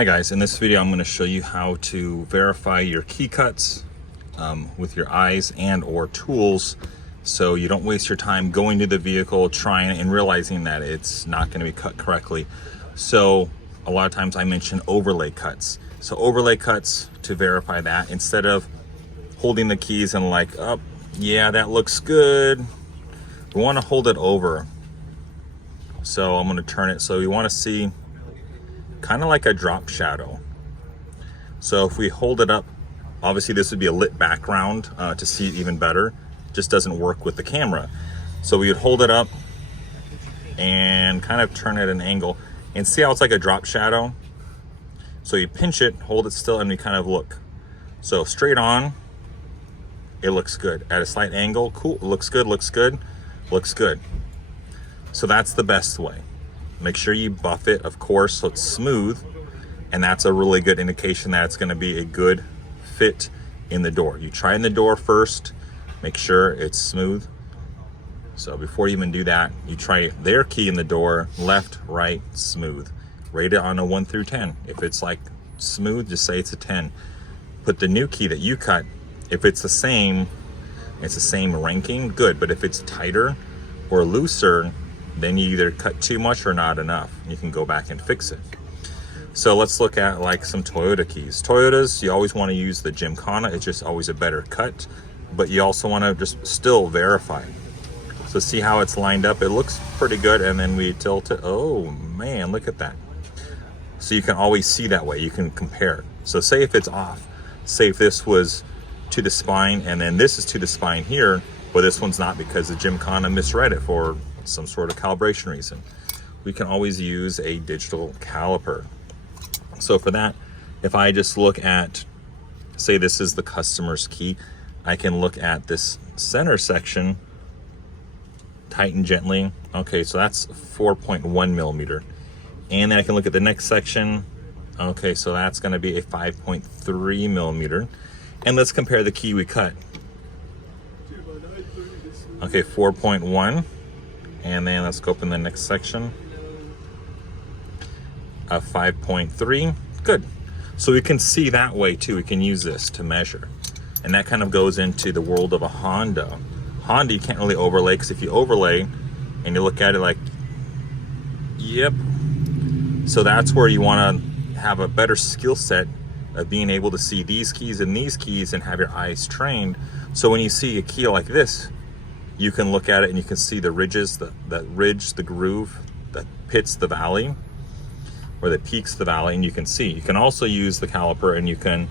Hi guys, in this video I'm going to show you how to verify your key cuts with your eyes and or tools, so you don't waste your time going to the vehicle trying and realizing that it's not going to be cut correctly. So a lot of times I mention overlay cuts. So overlay cuts to verify that, instead of holding the keys and like, oh yeah, that looks good, we want to hold it over. So I'm going to turn it so you want to see kind of like a drop shadow. So if we hold it up, obviously this would be a lit background to see it even better. It just doesn't work with the camera. So we would hold it up and kind of turn it at an angle and see how it's like a drop shadow. So you pinch it, hold it still, and we kind of look. So straight on, it looks good. At a slight angle, cool, it looks good, looks good, looks good. So that's the best way. Make sure you buff it, of course, so it's smooth, and that's a really good indication that it's going to be a good fit in the door. You try in the door first, make sure it's smooth. So before you even do that, you try their key in the door, left, right, smooth. Rate it on a 1 through 10. If it's like smooth, just say it's a 10. Put the new key that you cut, if it's the same ranking, good. But if it's tighter or looser, then you either cut too much or not enough. You can go back and fix it. So let's look at like some Toyota keys. Toyotas, you always want to use the Gymkhana. It's just always a better cut, but you also want to just still verify. So see how it's lined up. It looks pretty good, and then we tilt it. Oh man, look at that. So you can always see that way. You can compare. So say if it's off, say if this was to the spine and then this is to the spine here, but this one's not because the Gymkhana misread it for some sort of calibration reason. We can always use a digital caliper. So for that, if I just look at, say this is the customer's key, I can look at this center section, tighten gently. Okay, so that's 4.1 millimeter. And then I can look at the next section. Okay, so that's going to be a 5.3 millimeter. And let's compare the key we cut. Okay, 4.1. And then let's go open the next section of 5.3. Good. So we can see that way too. We can use this to measure. And that kind of goes into the world of a Honda. Honda, you can't really overlay, because if you overlay and you look at it like, yep. So that's where you want to have a better skill set of being able to see these keys and have your eyes trained. So when you see a key like this, you can look at it and you can see the ridges, that ridge, the groove that pits the valley, or that peaks the valley, and you can see. You can also use the caliper and you can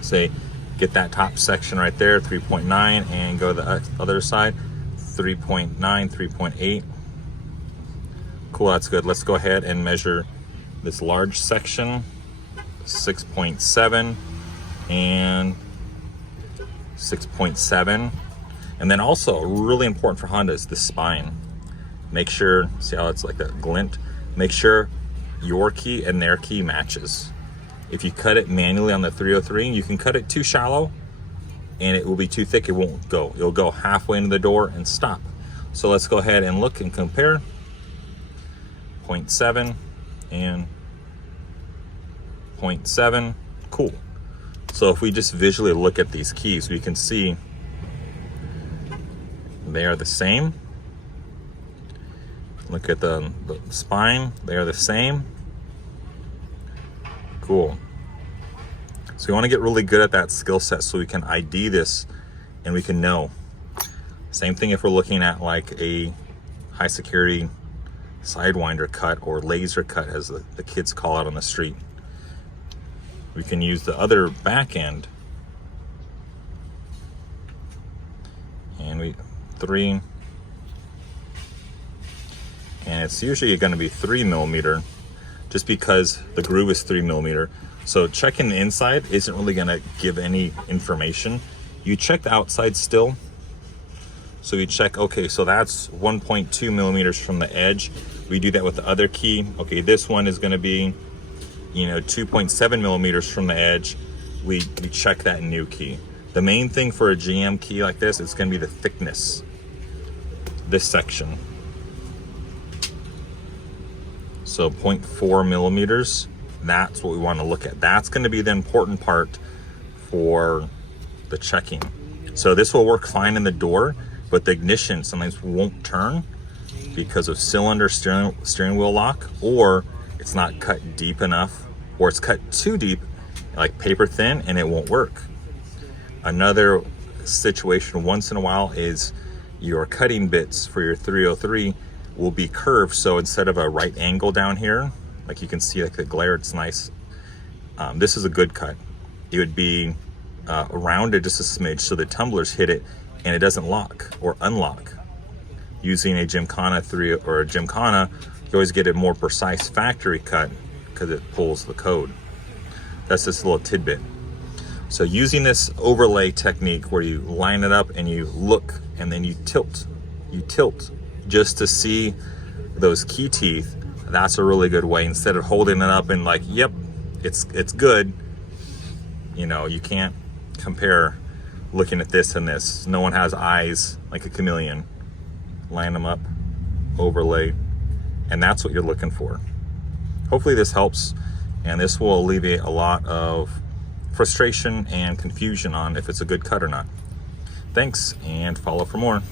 say, get that top section right there, 3.9, and go to the other side, 3.9, 3.8. Cool, that's good. Let's go ahead and measure this large section, 6.7 and 6.7. And then also really important for Honda is the spine. Make sure, see how it's like that glint? Make sure your key and their key matches. If you cut it manually on the 303, you can cut it too shallow and it will be too thick, it won't go. It'll go halfway into the door and stop. So let's go ahead and look and compare. 0.7 and 0.7, cool. So if we just visually look at these keys, we can see they are the same. Look at the spine, they are the same. Cool. So we want to get really good at that skill set so we can ID this and we can know. Same thing if we're looking at like a high security sidewinder cut or laser cut, as the kids call it on the street. We can use the other back end. And 3, and it's usually going to be 3 millimeter, just because the groove is 3 millimeter. So checking the inside isn't really going to give any information. You check the outside still. So you check, okay, so that's 1.2 millimeters from the edge. We do that with the other key. Okay, this one is going to be, 2.7 millimeters from the edge. We check that new key. The main thing for a GM key like this is going to be the thickness. This section. So 0.4 millimeters. That's what we want to look at. That's going to be the important part for the checking. So this will work fine in the door, but the ignition sometimes won't turn because of cylinder steering wheel lock, or it's not cut deep enough, or it's cut too deep, like paper thin, and it won't work. Another situation once in a while is your cutting bits for your 303 will be curved. So instead of a right angle down here, like you can see like the glare, it's nice. This is a good cut. It would be rounded just a smidge so the tumblers hit it and it doesn't lock or unlock. Using a Gymkhana 3 or a Gymkhana, you always get a more precise factory cut because it pulls the code. That's just a little tidbit. So using this overlay technique where you line it up and you look and then you tilt just to see those key teeth, that's a really good way. Instead of holding it up and like, yep, it's good. You know, you can't compare looking at this and this. No one has eyes like a chameleon. Line them up, overlay, and that's what you're looking for. Hopefully this helps, and this will alleviate a lot of frustration and confusion on if it's a good cut or not. Thanks, and follow for more.